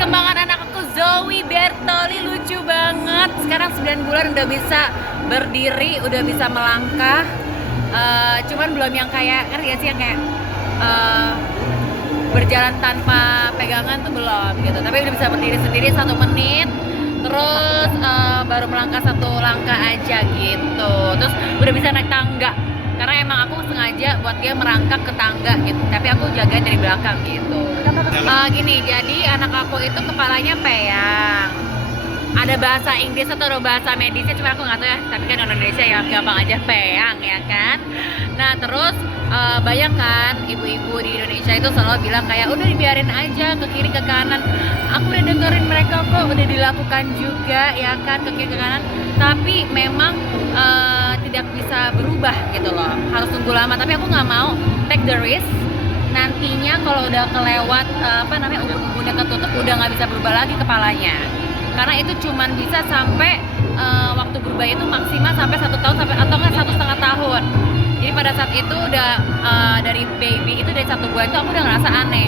perkembangan anak aku Zoe Bertoli lucu banget. Sekarang 9 bulan udah bisa berdiri, udah bisa melangkah. Cuman belum yang kayak kan sih yang kayak berjalan tanpa pegangan tuh belum gitu. Tapi udah bisa berdiri sendiri 1 menit. Terus baru melangkah 1 langkah aja gitu. Terus udah bisa naik tangga. Karena emang aku sengaja buat dia merangkak ke tangga gitu. Tapi aku jaga dari belakang gitu. Gini, jadi anak aku itu kepalanya peyang. Ada bahasa Inggris atau ada bahasa medisnya, cuma aku nggak tahu ya. Tapi kan Indonesia ya gampang aja peyang ya kan. Nah terus bayangkan ibu-ibu di Indonesia itu selalu bilang kayak udah dibiarin aja ke kiri ke kanan. Aku udah dengerin mereka kok, udah dilakukan juga ya kan ke kiri ke kanan. Tapi memang tidak bisa berubah gitu loh. Harus tunggu lama. Tapi aku nggak mau take the risk. Nantinya kalau udah kelewat ubun-ubunnya ketutup udah nggak bisa berubah lagi kepalanya, karena itu cuman bisa sampai waktu berubah itu maksimal sampai 1 tahun sampai atau nggak 1,5 tahun. Jadi pada saat itu udah dari baby itu dari 1 bulan itu aku udah ngerasa aneh,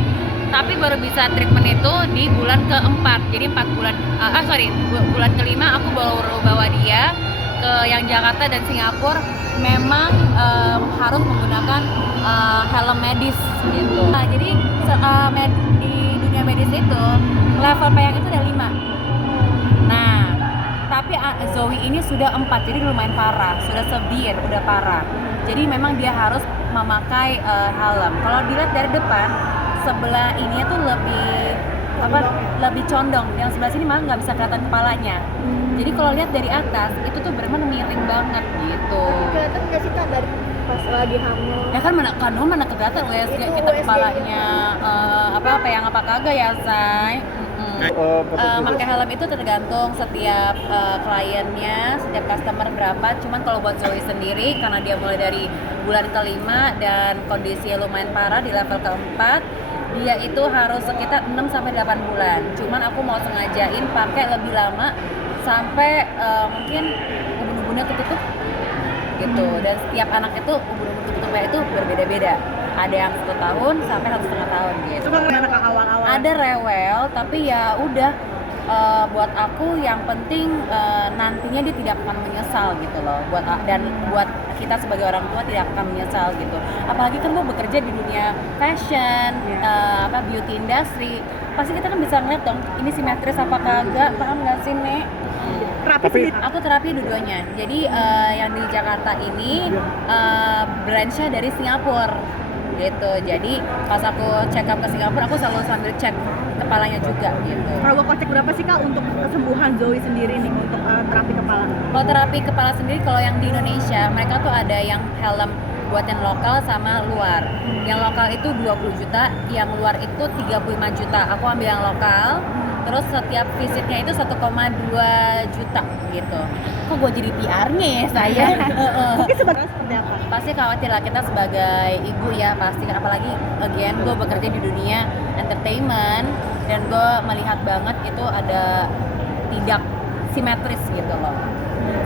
tapi baru bisa treatment itu di bulan keempat. Jadi 4 bulan bulan kelima aku baru bawa dia ke yang Jakarta dan Singapura. Memang harus menggunakan helm medis gitu. Nah, jadi di dunia medis itu level peyang itu ada 5. Nah, tapi Zoe ini sudah 4, jadi lumayan parah, sudah severe, udah parah. Jadi memang dia harus memakai helm. Kalau dilihat dari depan, sebelah ini tuh lebih condong, yang sebelah sini malah nggak bisa kelihatan kepalanya. Jadi kalau lihat dari atas itu tuh benar-benar miring banget gitu. Kelihatan nggak sih Kak dari pas lagi hamil? Ya kan mana kelihatan USG kita kepalanya apa yang apa kagak ya say. Pakai helm itu tergantung setiap kliennya, setiap customer berapa. Cuman kalau buat Zoe sendiri karena dia mulai dari bulan kelima dan kondisinya lumayan parah di level keempat, dia itu harus sekitar 6-8 bulan. Cuman aku mau sengajain pakai lebih lama sampai mungkin ubun-ubunnya ketutup gitu. Dan setiap anak itu ubun-ubun ketutupnya itu berbeda-beda. Ada yang 1 tahun sampai 1,5 tahun gitu. Coba gimana Kak awal-awal? Ada rewel, tapi ya udah buat aku yang penting nantinya dia tidak akan menyesal gitu loh. Buat kita sebagai orang tua tidak akan menyesal gitu. Apalagi kan gue bekerja di dunia fashion, beauty industry. Pasti kita kan bisa ngeliat dong, ini simetris apa kagak, paham nggak sih Nek? Aku terapi dua-duanya. Jadi yang di Jakarta ini branch-nya dari Singapura gitu. Jadi pas aku check up ke Singapura, aku selalu sambil cek kepalanya juga gitu. Kalau kocek berapa sih Kak untuk kesembuhan Zoe sendiri nih untuk terapi kepala? Kalau terapi kepala sendiri, kalau yang di Indonesia mereka tuh ada yang helm buatan lokal sama luar. Yang lokal itu 20 juta, yang luar itu 35 juta. Aku ambil yang lokal. Terus setiap visitnya itu 1,2 juta gitu. Kok gue jadi PR-nya ya saya? Mungkin seperti apa? Pasti khawatir lah kita sebagai ibu ya, pasti. Apalagi again gue bekerja di dunia entertainment dan gue melihat banget itu ada tidak simetris gitu loh.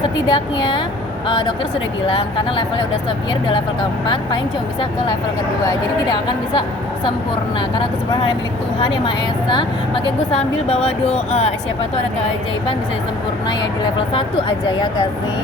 Setidaknya dokter sudah bilang karena levelnya udah severe, udah level keempat, paling cuma bisa ke level kedua. Jadi tidak akan bisa sempurna karena kesempurnaan hanya milik Tuhan Yang Maha Esa. Makanya gue sambil bawa doa, siapa tuh ada keajaiban bisa sempurna ya di level 1 aja ya gak sih?